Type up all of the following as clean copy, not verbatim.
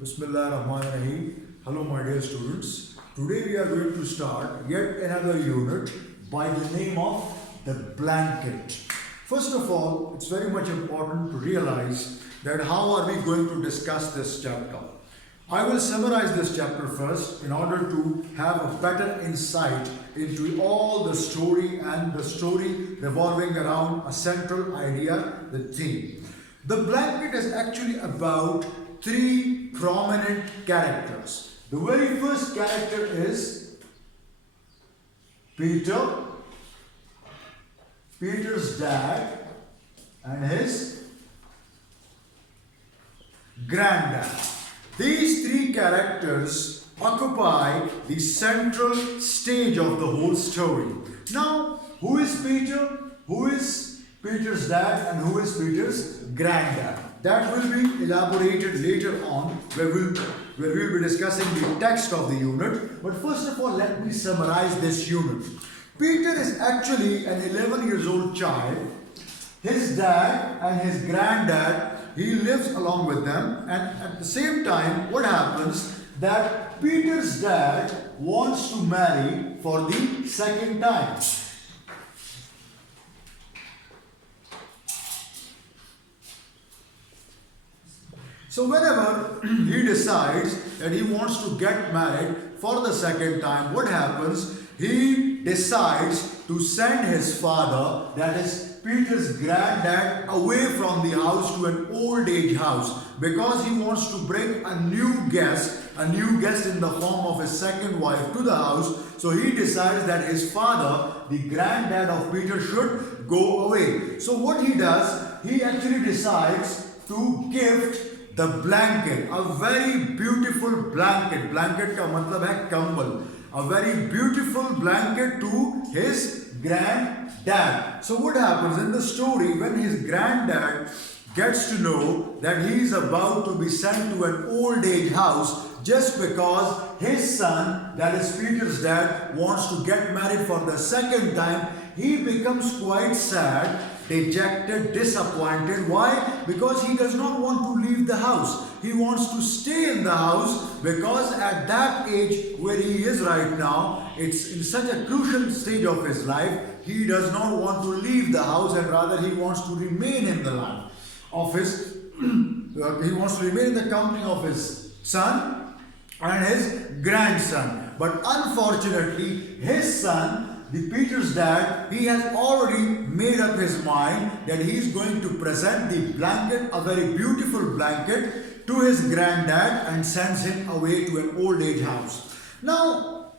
Bismillahirrahmanirrahim. Hello my dear students. Today we are going to start yet another unit by the name of the blanket. First of all, it's very much important to realize that how are we going to discuss this chapter. I will summarize this chapter first in order to have a better insight into all the story and the story revolving around a central idea, the theme. The blanket is actually about three prominent characters. The very first character is Peter's dad, and his granddad. These three characters occupy the central stage of the whole story. Now, who is Peter? Who is Peter's dad and who is Peter's granddad? That will be elaborated later on where we'll be discussing the text of the unit. But first of all, let me summarize this unit. Peter is actually an 11 years old child. His dad and his granddad, he lives along with them, and at the same time, what happens that Peter's dad wants to marry for the second time. So whenever he decides that he wants to get married for the second time, what happens? He decides to send his father, that is Peter's granddad, away from the house to an old age house because he wants to bring a new guest in the form of his second wife to the house. So he decides that his father, the granddad of Peter, should go away. So what he does, he actually decides to gift the blanket, a very beautiful blanket. Blanket का मतलब है कंबल. A very beautiful blanket to his granddad. So what happens in the story when his granddad gets to know that he is about to be sent to an old age house just because his son, that is Peter's dad, wants to get married for the second time, he becomes quite sad, dejected, disappointed. Why? Because he does not want to leave the house. He wants to stay in the house because at that age where he is right now, it's in such a crucial stage of his life, he does not want to leave the house and rather he wants to remain in the land of his, he wants to remain in the company of his son and his grandson. But unfortunately, his son, the Peter's dad, he has already made up his mind that he is going to present the blanket, a very beautiful blanket, to his granddad and sends him away to an old age house. Now,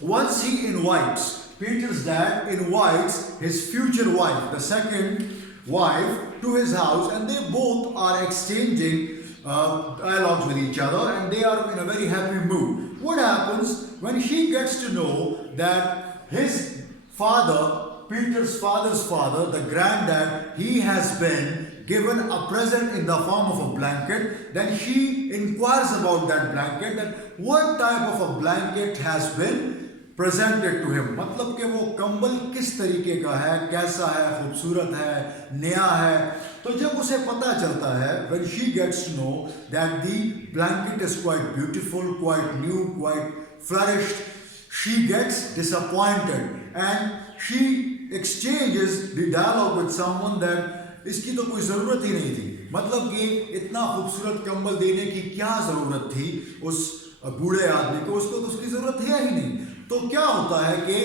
once he invites, Peter's dad invites his future wife, the second wife, to his house, and they both are exchanging dialogues with each other and they are in a very happy mood. What happens when she gets to know that his father, Peter's father's father, the granddad, he has been given a present in the form of a blanket, then she inquires about that blanket, that what type of a blanket has been presented to him. मतलब कि वो कंबल किस तरीके का है, कैसा है, खूबसूरत है, नया है. तो जब उसे पता चलता है, when she gets to know that the blanket is quite beautiful, quite new, quite flourished, she gets disappointed and she exchanges the dialogue with someone that इसकी तो कोई ज़रूरत ही नहीं थी. मतलब कि इतना खूबसूरत कंबल देने की क्या ज़रूरत थी उस बूढ़े आदमी को, उसको तो उसकी ज़रूरत है ही नहीं. तो क्या होता है कि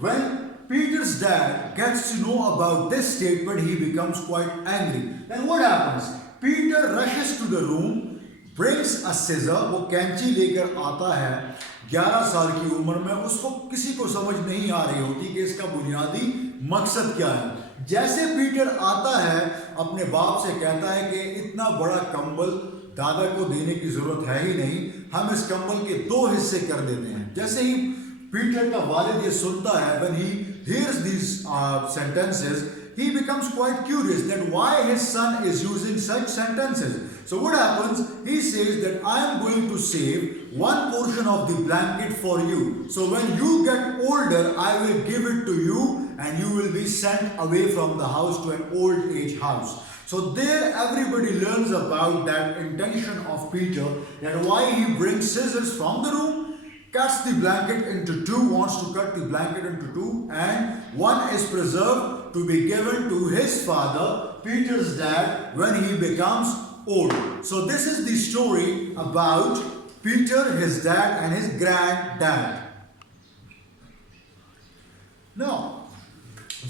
when Peter's dad gets to know about this statement, he becomes quite angry. Then what happens? Peter rushes to the room, brings a scissor, वो कैंची लेकर आता है. 11 साल की उम्र में उसको किसी को समझ नहीं आ रही होती कि इसका बुनियादी मकसद क्या है. जैसे पीटर आता है, अपने बाप से कहता है कि इतना बड़ा कंबल दादा को देने की जरूरत है ही नहीं, हम इस कंबल के 2 हिस्से कर देते हैं. जैसे ही पीटर का वालिद ये सुनता है, when he hears these sentences, he becomes quite curious that why his son is using such sentences. So what happens? He says that I am going to save one portion of the blanket for you. So when you get older, I will give it to you and you will be sent away from the house to an old age house. So there everybody learns about that intention of Peter, that why he brings scissors from the room, cuts the blanket into two, wants to cut the blanket into two, and one is preserved to be given to his father, Peter's dad, when he becomes old. So this is the story about Peter, his dad, and his granddad. Now,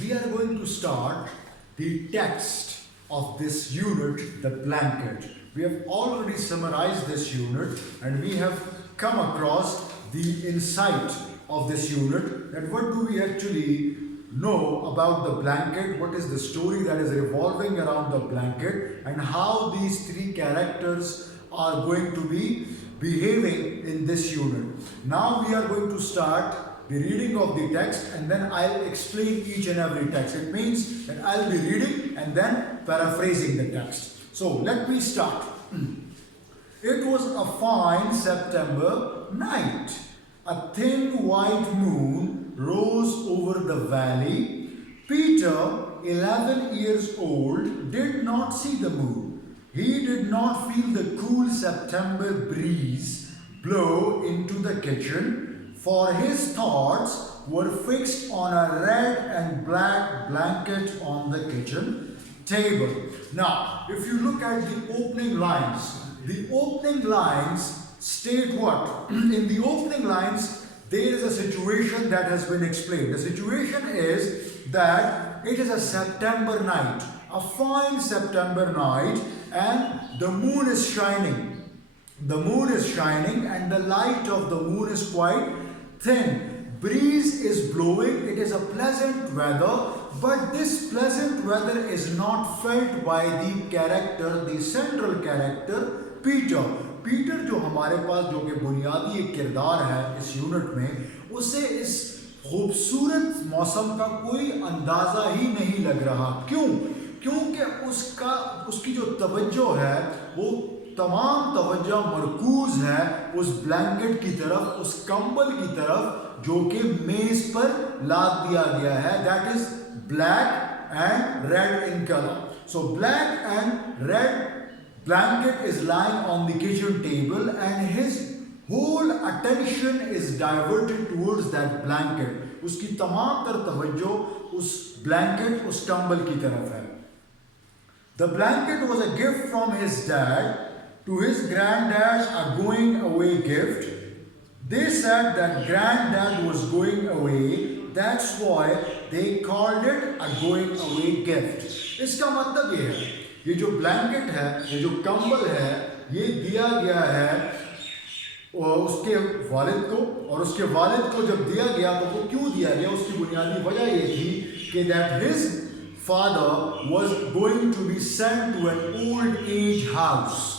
we are going to start the text of this unit, the blanket. We have already summarized this unit and we have come across the insight of this unit, that what do we actually know about the blanket, what is the story that is revolving around the blanket, and how these three characters are going to be behaving in this unit. Now we are going to start the reading of the text and then I'll explain each and every text. It means that I'll be reading and then paraphrasing the text. So let me start. It was a fine September night. A thin white moon rose over the valley. Peter, 11 years old, did not see the moon. He did not feel the cool September breeze blow into the kitchen, for his thoughts were fixed on a red and black blanket on the kitchen table. Now, if you look at the opening lines state what? In the opening lines, there is a situation that has been explained. The situation is that it is a September night, a fine September night, and the moon is shining. The moon is shining and the light of the moon is quite thin. Breeze is blowing. It is a pleasant weather, but this pleasant weather is not felt by the character, the central character, Peter. Peter जो हमारे पास जो कि बुनियादी एक किरदार है इस unit में, उसे इस खूबसूरत मौसम का कोई अंदाज़ा ही नहीं लग रहा। क्यों? क्योंकि उसकी जो तवज्जो है वो तमाम तवज्जो मरकूज़ है उस ब्लैंकेट की तरफ, उस कंबल की तरफ जो कि मेज़ पर लाद दिया गया है, that is black and red in colour. So black and red blanket is lying on the kitchen table and his whole attention is diverted towards that blanket. उसकी तमाम तर तवज्जो उस blanket, उस कंबल की तरफ है. The blanket was a gift from his dad to his granddad, a going away gift. They said that granddad was going away, that's why they called it a going away gift. इसका मतलब ये है, ये जो blanket है, ये जो कंबल है, ये दिया गया है उसके वालिद को, और उसके वालिद को जब दिया गया तो वो क्यों दिया गया, उसकी बुनियादी वजह ये थी कि that his father was going to be sent to an old age house.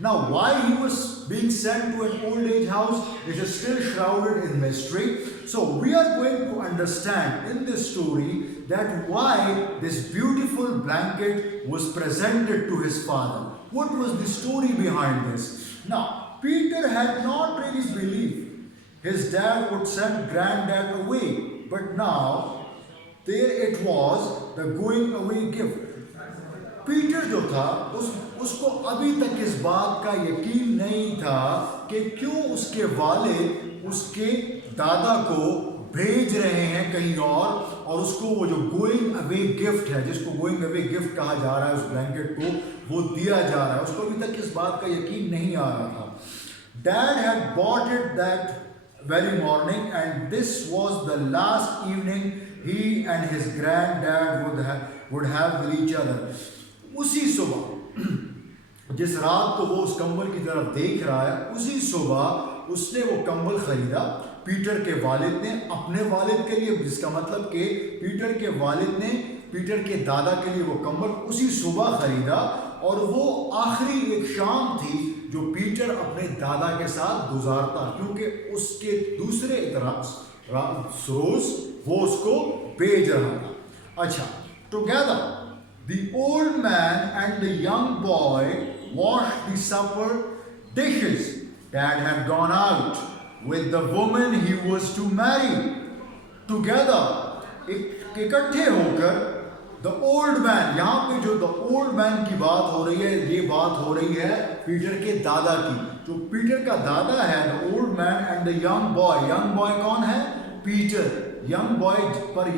Now, why he was being sent to an old age house, it is still shrouded in mystery. So we are going to understand in this story that why this beautiful blanket was presented to his father. What was the story behind this? Now, Peter had not really believed his dad would send granddad away, but now there it was, the going away gift. Peter जो था उसको अभी तक इस बात का यकीन नहीं था कि क्यों उसके वालिद उसके दादा को भेज रहे हैं कहीं और उसको वो जो गोइंग अवे गिफ्ट है, जिसको गोइंग अवे गिफ्ट कहा जा रहा है, उस ब्लैंकेट को वो दिया जा रहा है, उसको अभी तक इस बात का यकीन नहीं आ रहा था. Dad had bought it that very morning and this was the last evening he and his granddad would have with each other. उसी सुबह, जिस रात को वो उस कंबल की तरफ देख रहा है, उसी सुबह उसने वो कंबल खरीदा पीटर के वालिद ने अपने वालिद के लिए, जिसका मतलब कि पीटर के वालिद ने पीटर के दादा के लिए वो कंबल उसी सुबह खरीदा, और वो आखिरी एक शाम थी जो पीटर अपने दादा के साथ गुजारता, क्योंकि उसके दूसरे तरफ रोज वो उसको भेज रहा था. अच्छा, together the old man and the young boy washed the supper dishes. Dad had gone out with the woman he was to marry. Together, इकट्ठे होकर द ओल्ड मैन, यहाँ पे जो द ओल्ड मैन की बात हो रही है, ये बात हो रही है पीटर के दादा की। जो पीटर का दादा है, the old man and the young boy कौन है? पीटर। यंग बॉय पर